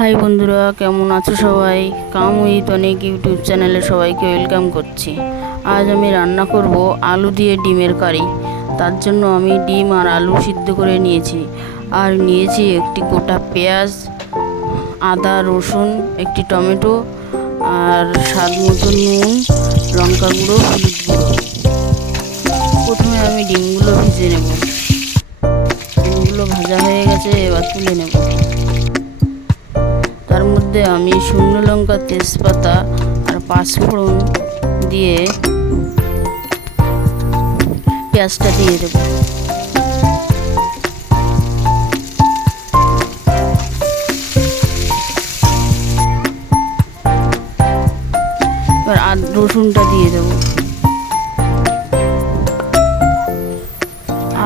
High বন্ধুরা, কেমন আছো সবাই? কাম উইথ অনেক ইউটিউব চ্যানেলে সবাইকে ওয়েলকাম করছি। আজ আমি রান্না করব আলু দিয়ে ডিমের কারি। তার জন্য আমি ডিম আর আলু সিদ্ধ করে নিয়েছি, আর নিয়েছি একটি গোটা পেঁয়াজ, আদা, রসুন, একটি টমেটো, আর স্বাদ মতো নুন, লঙ্কা গুঁড়ো, হলুদ গুঁড়ো। প্রথমে আমি ডিমগুলো ভেজে নেব। ডিমগুলো ভাজা হয়ে গেছে, এবার তুলে নেব। তার মধ্যে আমি শুকনো লঙ্কা, তেজপাতা আর পাঁচফোড়ন দিয়ে পেঁয়াজটা দিয়ে দেব। এবার রসুনটা দিয়ে দেব,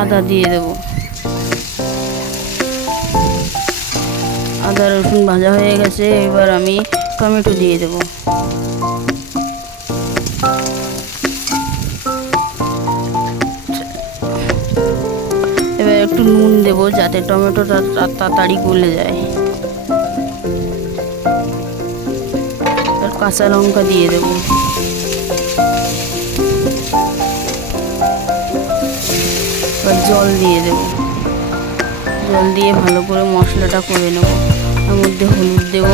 আদা দিয়ে দেব। আদা রসুন ভাজা হয়ে গেছে, এবার আমি টমেটো দিয়ে দেব। এবার একটু নুন দেব যাতে টমেটোটা তাড়াতাড়ি গলে যায়। আর কাঁচা লঙ্কা দিয়ে দেব। এবার জল দিয়ে দেব। জল দিয়ে ভালো করে মশলাটা করে নেব। তার মধ্যে হলুদ দেব,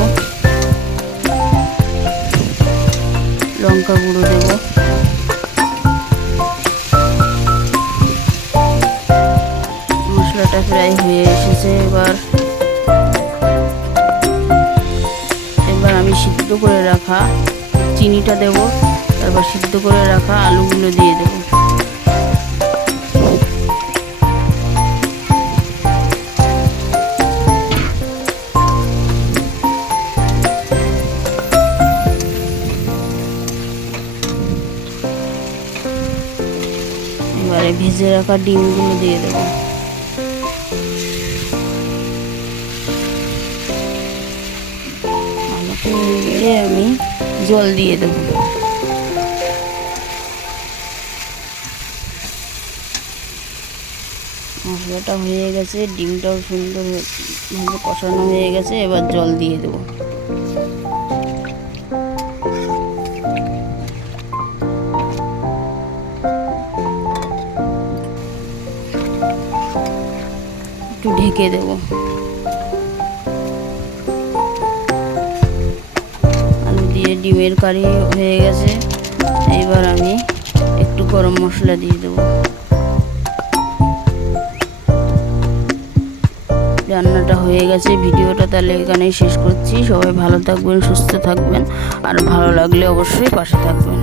লঙ্কা গুঁড়ো দেব, মশলাটা প্রায় হয়ে এসেছে। এবার আমি সিদ্ধ করে রাখা চিনিটা দেব, তারপর সিদ্ধ করে রাখা আলুগুলো দিয়ে দেব। এবারে ভেজে রাখা ডিমগুলো দিয়ে দেব। আমি জল দিয়ে দেব। মশলাটা হয়ে গেছে, ডিমটাও সুন্দরভাবে কষানো হয়ে গেছে। এবার জল দিয়ে দেব। একটু ঢেকে দেব। আলু দিয়ে ডিমের কারি হয়ে গেছে। এবার আমি একটু গরম মশলা দিয়ে দেব। রান্নাটা হয়ে গেছে। ভিডিওটা তাহলে এখানেই শেষ করছি। সবাই ভালো থাকবেন, সুস্থ থাকবেন, আর ভালো লাগলে অবশ্যই পাশে থাকবেন।